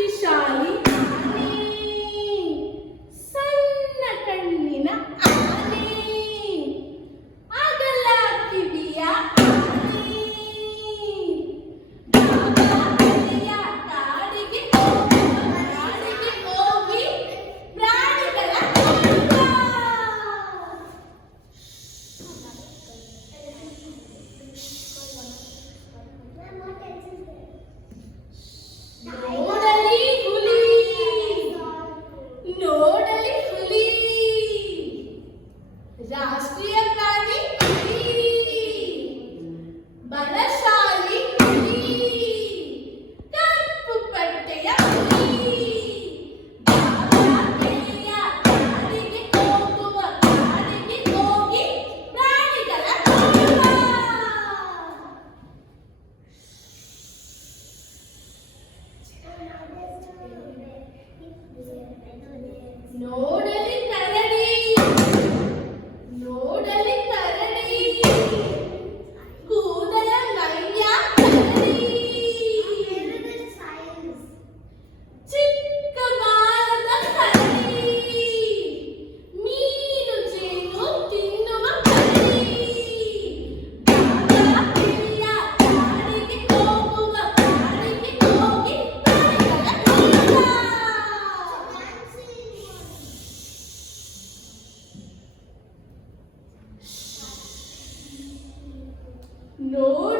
que chama No.